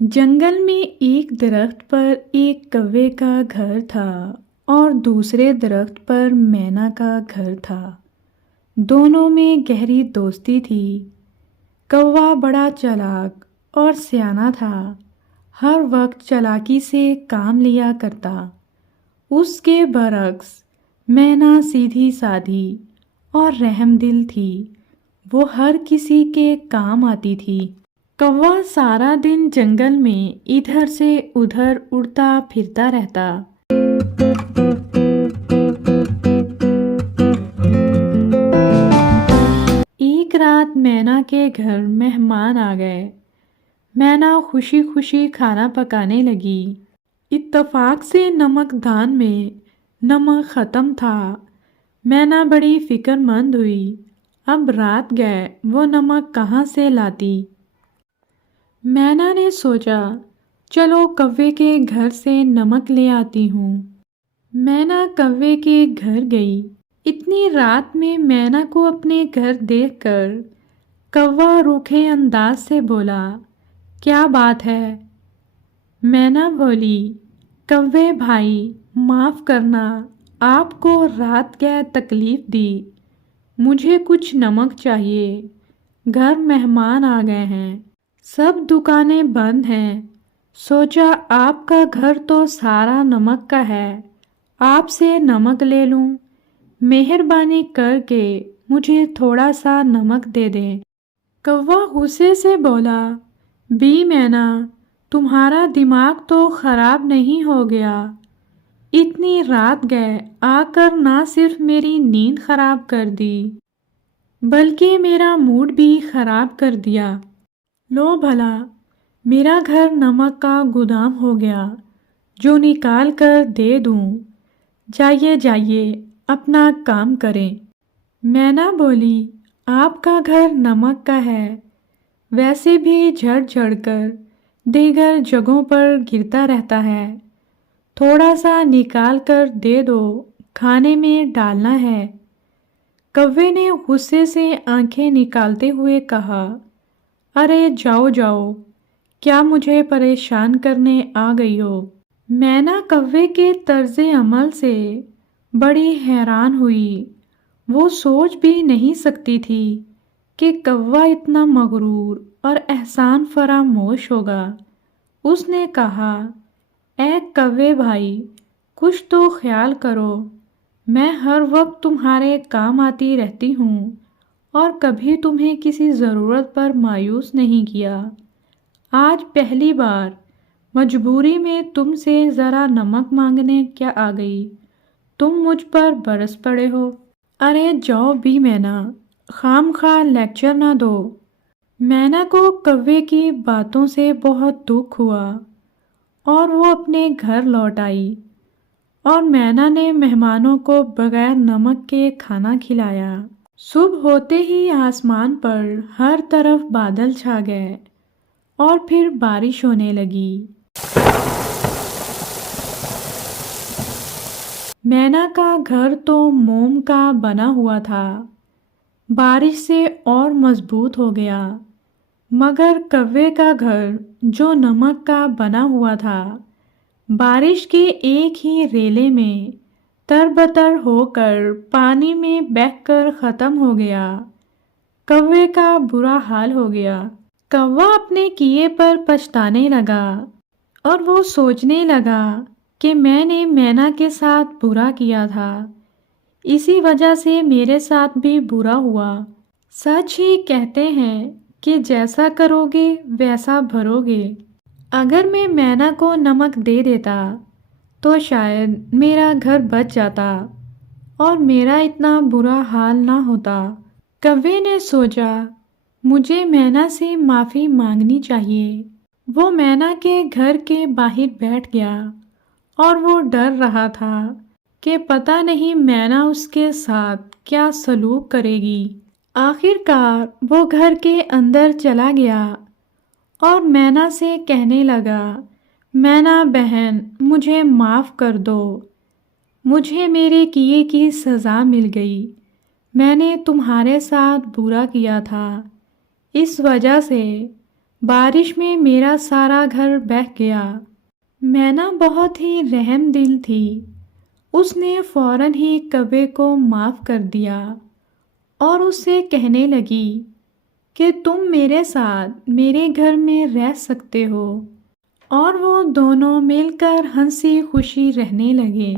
جنگل میں ایک درخت پر ایک کوے کا گھر تھا اور دوسرے درخت پر مینا کا گھر تھا۔ دونوں میں گہری دوستی تھی۔ کوا بڑا چالاک اور سیانا تھا، ہر وقت چالاکی سے کام لیا کرتا۔ اس کے برعکس مینا سیدھی سادھی اور رحم دل تھی، وہ ہر کسی کے کام آتی تھی۔ کوا سارا دن جنگل میں ادھر سے ادھر اڑتا پھرتا رہتا۔ ایک رات مینا کے گھر مہمان آ گئے۔ مینا خوشی خوشی کھانا پکانے لگی۔ اتفاق سے نمک دان میں نمک ختم تھا۔ مینا بڑی فکر مند ہوئی، اب رات گئے وہ نمک کہاں سے لاتی؟ مینا نے سوچا، چلو کوے کے گھر سے نمک لے آتی ہوں۔ مینا کوے کے گھر گئی۔ اتنی رات میں مینا کو اپنے گھر دیکھ کر کوا روکھے انداز سے بولا، کیا بات ہے؟ مینا بولی، کوے بھائی معاف کرنا، آپ کو رات گئے تکلیف دی، مجھے کچھ نمک چاہیے، گھر مہمان آ گئے ہیں، سب دکانیں بند ہیں، سوچا آپ کا گھر تو سارا نمک کا ہے، آپ سے نمک لے لوں، مہربانی کر کے مجھے تھوڑا سا نمک دے دیں۔ کوا غصے سے بولا، بی مینا، تمہارا دماغ تو خراب نہیں ہو گیا؟ اتنی رات گئے آ کر نہ صرف میری نیند خراب کر دی بلکہ میرا موڈ بھی خراب کر دیا۔ لو بھلا، میرا گھر نمک کا گودام ہو گیا، جو نکال کر دے دوں، جائیے جائیے اپنا کام کریں۔ مینا بولی، آپ کا گھر نمک کا ہے، ویسے بھی جھڑ جھڑ کر دیگر جگہوں پر گرتا رہتا ہے، تھوڑا سا نکال کر دے دو، کھانے میں ڈالنا ہے۔ کوے نے غصے سے آنکھیں نکالتے ہوئے کہا، ارے جاؤ جاؤ، کیا مجھے پریشان کرنے آ گئی ہو؟ مینا کوے کے طرز عمل سے بڑی حیران ہوئی، وہ سوچ بھی نہیں سکتی تھی کہ کوا اتنا مغرور اور احسان فراموش ہوگا۔ اس نے کہا، اے کوے بھائی، کچھ تو خیال کرو، میں ہر وقت تمہارے کام آتی رہتی ہوں اور کبھی تمہیں کسی ضرورت پر مایوس نہیں کیا۔ آج پہلی بار مجبوری میں تم سے ذرا نمک مانگنے کیا آ گئی، تم مجھ پر برس پڑے ہو۔ ارے جاؤ بھی مینا، خام خواہ لیکچر نہ دو۔ مینا کو کوے کی باتوں سے بہت دکھ ہوا اور وہ اپنے گھر لوٹ آئی، اور مینا نے مہمانوں کو بغیر نمک کے کھانا کھلایا۔ صبح ہوتے ہی آسمان پر ہر طرف بادل چھا گئے اور پھر بارش ہونے لگی۔ مینا کا گھر تو موم کا بنا ہوا تھا، بارش سے اور مضبوط ہو گیا، مگر کوے کا گھر جو نمک کا بنا ہوا تھا، بارش کے ایک ہی ریلے میں تربتر ہو کر پانی میں بہہ کر ختم ہو گیا۔ کوے کا برا حال ہو گیا۔ کوا اپنے کیے پر پچھتانے لگا اور وہ سوچنے لگا کہ میں نے مینا کے ساتھ برا کیا تھا، اسی وجہ سے میرے ساتھ بھی برا ہوا۔ سچ ہی کہتے ہیں کہ جیسا کرو گے ویسا بھرو گے۔ اگر میں مینا کو نمک دے دیتا تو شاید میرا گھر بچ جاتا اور میرا اتنا برا حال نہ ہوتا۔ کوے نے سوچا، مجھے مینا سے معافی مانگنی چاہیے۔ وہ مینا کے گھر کے باہر بیٹھ گیا اور وہ ڈر رہا تھا کہ پتہ نہیں مینا اس کے ساتھ کیا سلوک کرے گی۔ آخر کار وہ گھر کے اندر چلا گیا اور مینا سے کہنے لگا، مینا بہن، مجھے معاف کر دو، مجھے میرے کیے کی سزا مل گئی، میں نے تمہارے ساتھ برا کیا تھا، اس وجہ سے بارش میں میرا سارا گھر بہہ گیا۔ مینا بہت ہی رحم دل تھی، اس نے فوراً ہی کوے کو معاف کر دیا اور اس سے کہنے لگی کہ تم میرے ساتھ میرے گھر میں رہ سکتے ہو، اور وہ دونوں مل کر ہنسی خوشی رہنے لگے۔